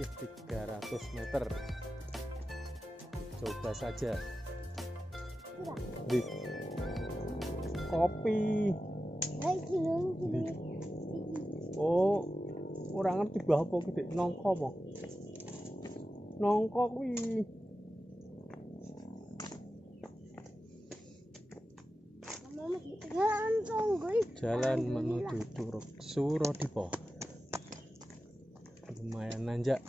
masih 300 meter. Coba saja. Di kopi. Oh, orang ngerti bah apa iki, nongko apa? Nongko kuwi. Jalan menuju Curug Surodipo. Lumayan nanjak.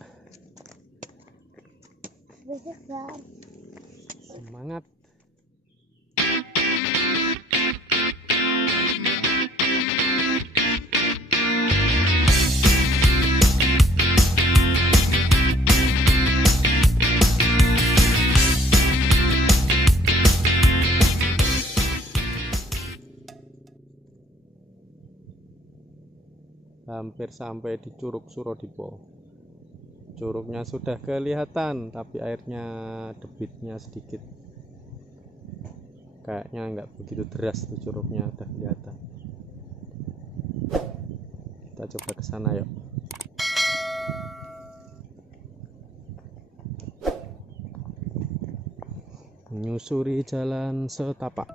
Semangat. Hampir sampai di Curug Surodipo. Curugnya sudah kelihatan, tapi airnya debitnya sedikit. Kayaknya nggak begitu deras tuh curugnya, udah kelihatan. Kita coba ke sana yuk. Menyusuri jalan setapak.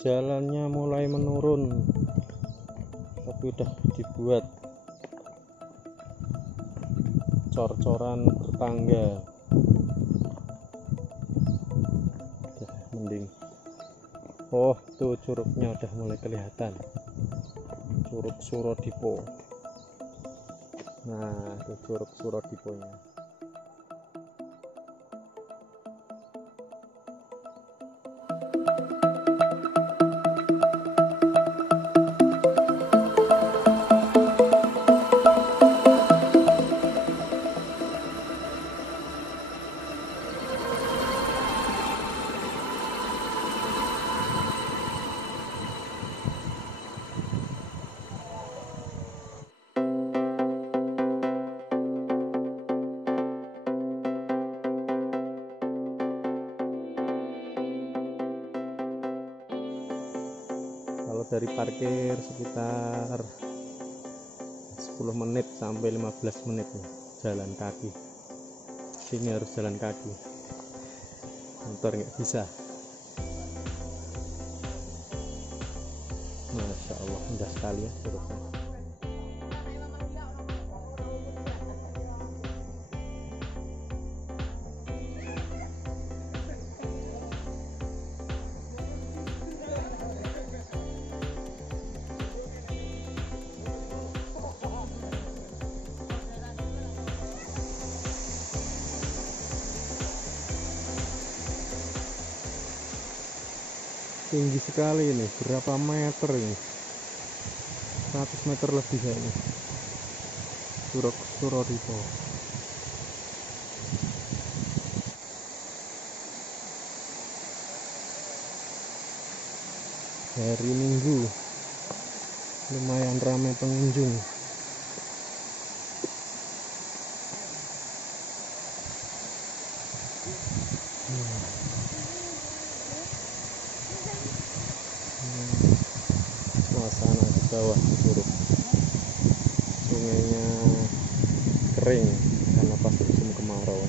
Jalannya mulai menurun, tapi udah dibuat cor-coran bertangga. Udah mending. Oh, tuh curugnya udah mulai kelihatan. Curug Surodipo. Nah, itu Curug Surodiponya. Dari parkir sekitar 10 menit sampai 15 menit nih, jalan kaki. Sini harus jalan kaki, motor nggak bisa. Masya Allah, indah sekali ya curugnya. Tinggi sekali ini, berapa meter ini? 100 meter lebih kayaknya. Curug Surodipo. Hari Minggu lumayan ramai pengunjung. Suasana di bawah curug, sungainya kering karena pas musim kemarau.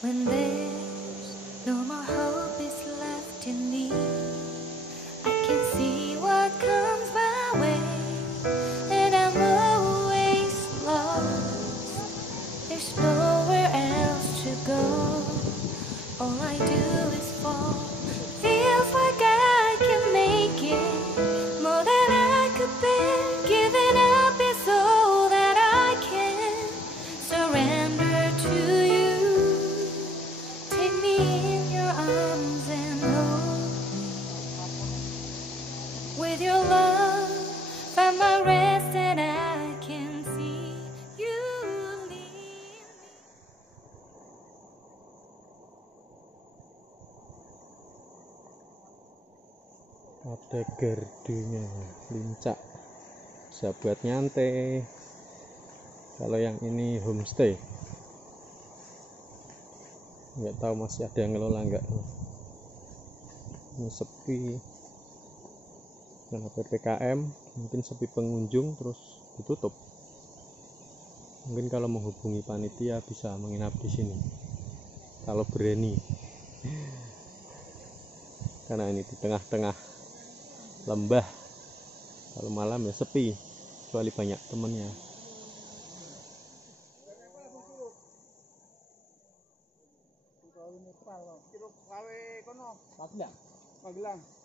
When there's no more hope is left in me, I can see what comes my way, and I'm always lost. There's nowhere else to go. All I do is fall. Feels like I can make it more than I could bear. Giving up is all that I can. Surrender to you. ada gardenya, lincah, bisa buat nyantai. Kalau yang ini homestay, nggak tahu masih ada yang ngelola nggak. Ini sepi karena PPKM, mungkin sepi pengunjung terus ditutup. Mungkin kalau menghubungi panitia bisa menginap di sini kalau berani, karena ini di tengah-tengah lembah. Kalau malam ya sepi, kecuali banyak temennya. Magelang.